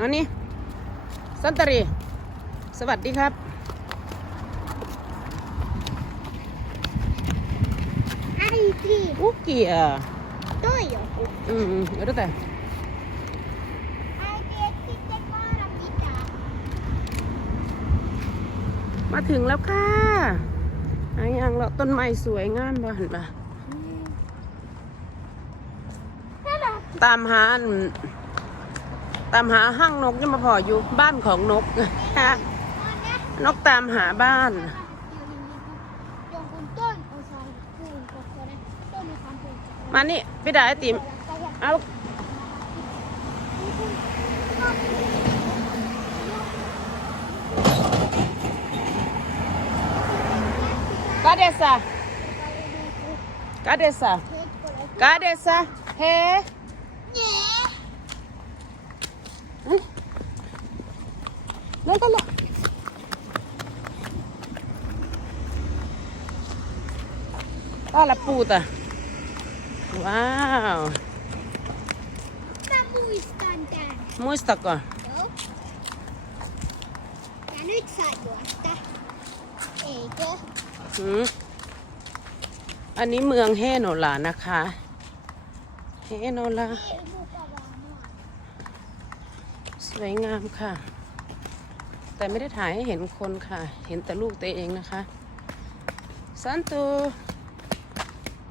อันนี้สันตารี สวัสดีครับ Äiti, อุกเกีย toi joku. อืมอืมเดี๋ยวแต่ Äiti, et sitten vaara mitään. มาถึงแล้วค่ะไอ้ยังเราต้นไม้สวยงามบ้านมา Tänä ตามหาอัน ตามหาห้างนกยังมาพออยู่บ้านของนก นกตามหาบ้าน มานี่พี่ดาไอติมเอากาเดซ่ากาเดซ่ากาเดซ่าเฮ้ เล่นกันเลยต้าละปูตะว้าว Mä muistan tän. muistako Joo. Ja nyt saa juosta. Eikö? หืมอันนี้เมืองเฮโนลานะคะ เฮโนลา Ei mukavaa maa. สวยงามค่ะ แต่ไม่ได้ถ่ายให้เห็นคนค่ะ เห็นแต่ลูกตัวเองนะคะสันตู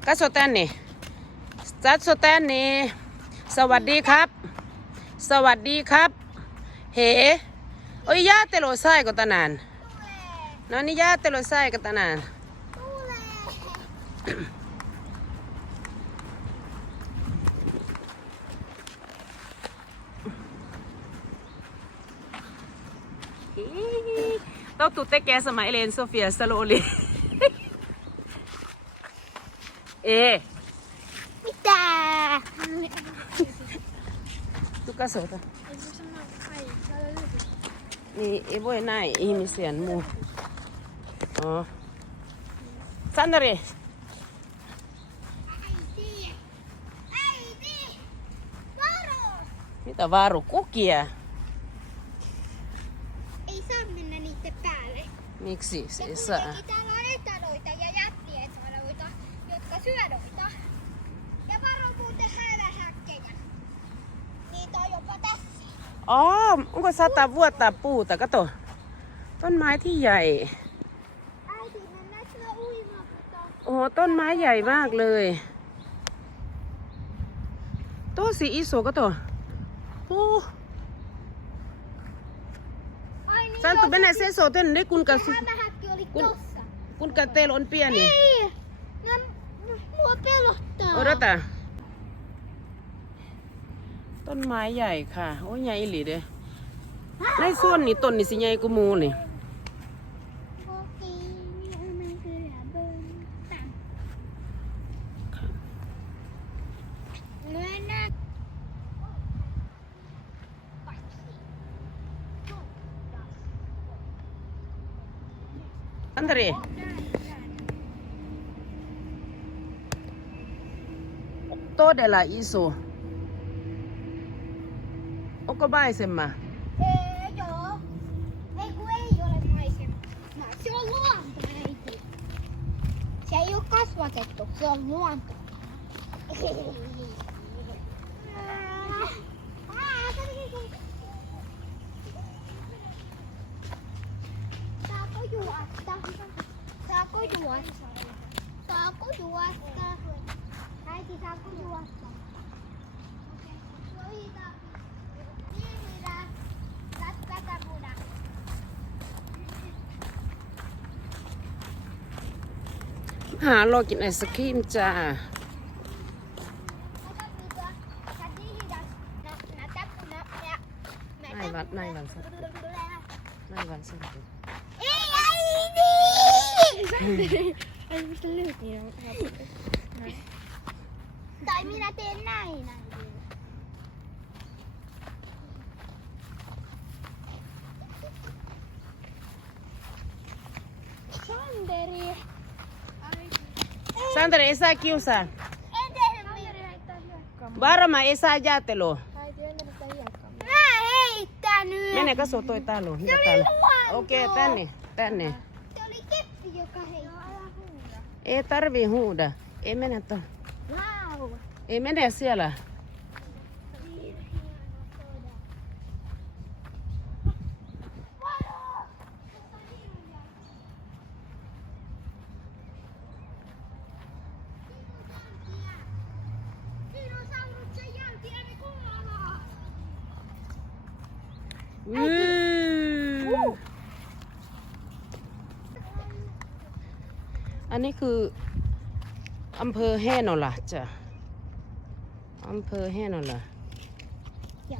กัสโซแตนนี่จัดโซแตนนี่สวัสดีครับ สวัสดีครับ เฮโอ้ยยาเตโลไซก็ตานานนอนนี่ยาเตโลไซก็ตานาน Tottu tekee sama Elen Sofiasta oli. Ei. Mitä? Tu kasota. Niin, ei voi näin ihmisiä muu. Oh. Sannari! Mitä varu? Kukia? Kato. ต้นไม้ที่ใหญ่ Äiti, mennään syö uimaputa. โอ้โหต้นไม้ใหญ่มากเลยโตสีอิโซก็ตัวโอ้ Ai niin, ซันตุเป็นไงเซโซเต้นได้คุณกับ se hämähäkki oli Kun- tossa. คุณกับเตลอนเปียนี่ Ei! Nää, mua pelottaa. โอ้รตาต้นไม้ใหญ่ค่ะ โอ้ใหญ่อีหลีเด้ในส่วนนี้ต้นนี่สิใหญ่กูมูนี่ อันเดรโตเดลาอิโซโอก็บายเซมมา Ee, joo. Ei kun ei ole maisema. Se on luonto, äiti. Se ei ole kasvatettu, se on luonto. Saako juosta? Saako juosta? Saako juosta? Äiti, saako juosta? Soita. Vihreä. Tätä muda. หาโลกินไอศครีมจ้า Näin vaan, näin vaan se. นั่นวันสุด Ei äiti! Dai, mirate näin. Sanderi. Sanderi, esa kiusan. Varma esa ajatelo. Mä heittänyt. Mene, katso toi talo. Okei, okay. Ei tarvii huuda. Ei mene to. Vau. Ei mene siellä. Woo! อันนี้คืออำเภอแห่นอล่ะจ้ะอำเภอแห่นอล่ะ Ja.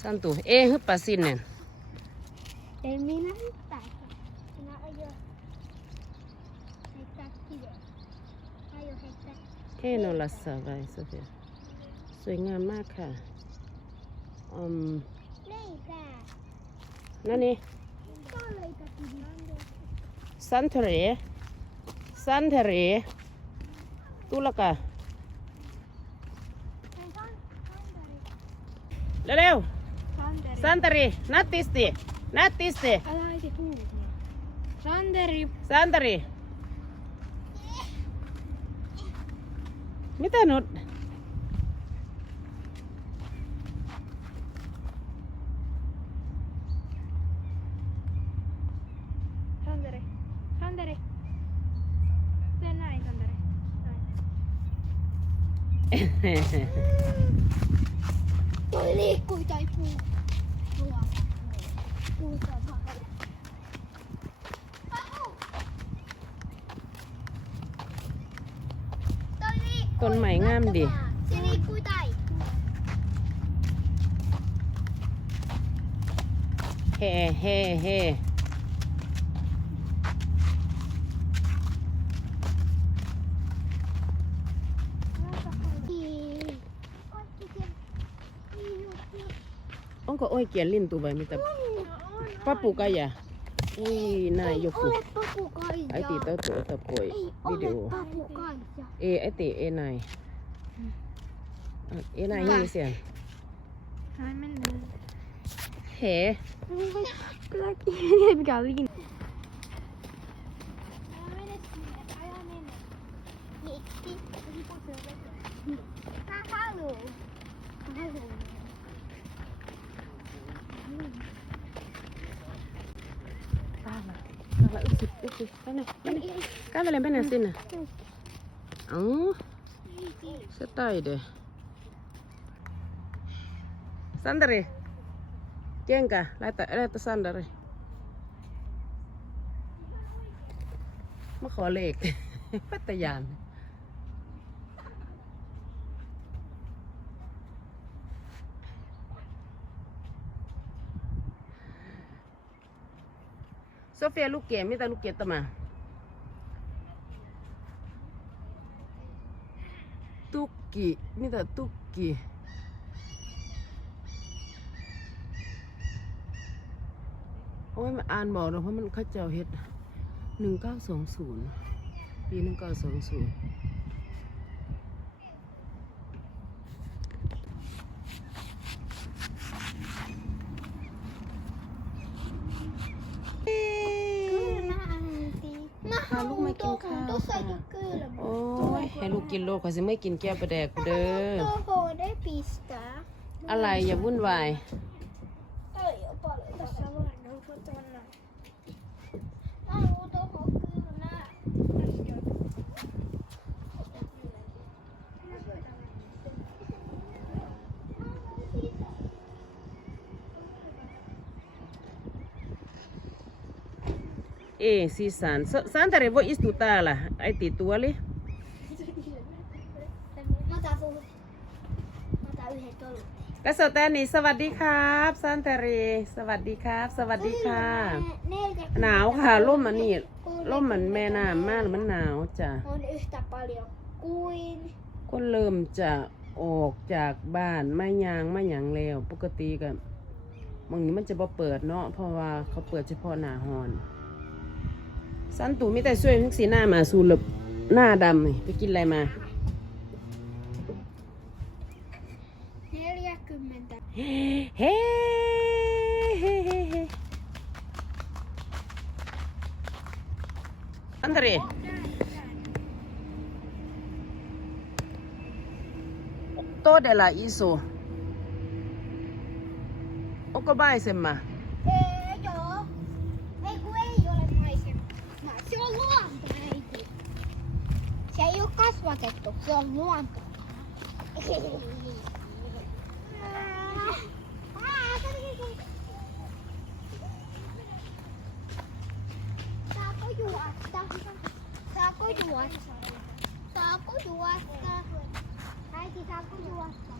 สันตุเอฮึปลาซินเนี่ย Ei minä mitään. Minä aion heittää kiven. Aion heittää แห่นอล่ะสบายโซเฟียสวยงามมากค่ะอืม leipää. นั่นนี่ Kolleikakivi. ซันเทเรซันเทเรตุลกะ Ei san- sandari. เร็ว Sanderi. ๆซันเทเรนัตติสตินัตติสติ Älä itse huuda. Sanderi. ซันเทเร mitä nyt Toi liikkui. ต้นใหม่งามดิ Se liikkui tai. เฮ่เฮ่เฮ่ onko oikein lintu vai mitä papukaja ui näin joku Ole papukaija. äiti täytyy ottaa poi Ei video ole papukaija. ei äiti ei näin ei näin ihmisiä Näin mennään. hee Kyllä kiinni, mikä on liin. ก้าไปเลยไปไหนสินะอ๋อเสตายเด้ซันเดรเก่งกะไล่ตะไล่ตะซันเดรมาขอเลขพัตยาน เฟียลูกเกดมีแต่ลูกเกดตะมา ตุกกี้มีแต่ตุกกี้โอ้ยมันอ่านบอกเราเพราะมันข้าเจ้าเฮ็ดหนึ่งเก้าสองศูนย์ปีหนึ่งเก้าสองศูนย์ พาลูกมากินข้าว Tuossa ค่ะ ei ole kylmä. โอ้ยให้ลูกกินโลกขอยสิไม่กินแก้วประแดกกูเด้อ Tuohon ei pistää. อะไรอย่าวุ่นวาย Ei, sisään. Sa- Santeri voi istua täällä. Äiti tuoli. Mä otan puhut. Mä otan yhden tolun. กระโสแตนนี่สวัสดีครับซันเตรีสวัสดีครับ สวัสดีค่ะ Neljä หนาวค่ะร่มมันนี่ร่มมันแม่น้ำมากมันหนาวจ้ะ on yhtä paljon kuin ก็เริ่มจะออกจากบ้านไม่ยางไม่หยังแล้ว ปกติกันบางนี้มันจะบ่เปิดเนาะเพราะว่าเขาเปิดเฉพาะหน้าฮอน สันตูมีแต่ช่วยทั้งสีหน้ามาสูรบหน้าดำนี่ไปกินอะไรมาเฮ้เฮ้เฮ้เฮ้อันเดรโตเดล่าอิโซโอก็บายเซมมา Eh, joo. Ei kun ei ole maisema. Se on luonto, äiti. Se ei ole kasvatettu, se on luonto. Saako juosta? Saako juosta? Saako juosta? Äiti, saako juosta?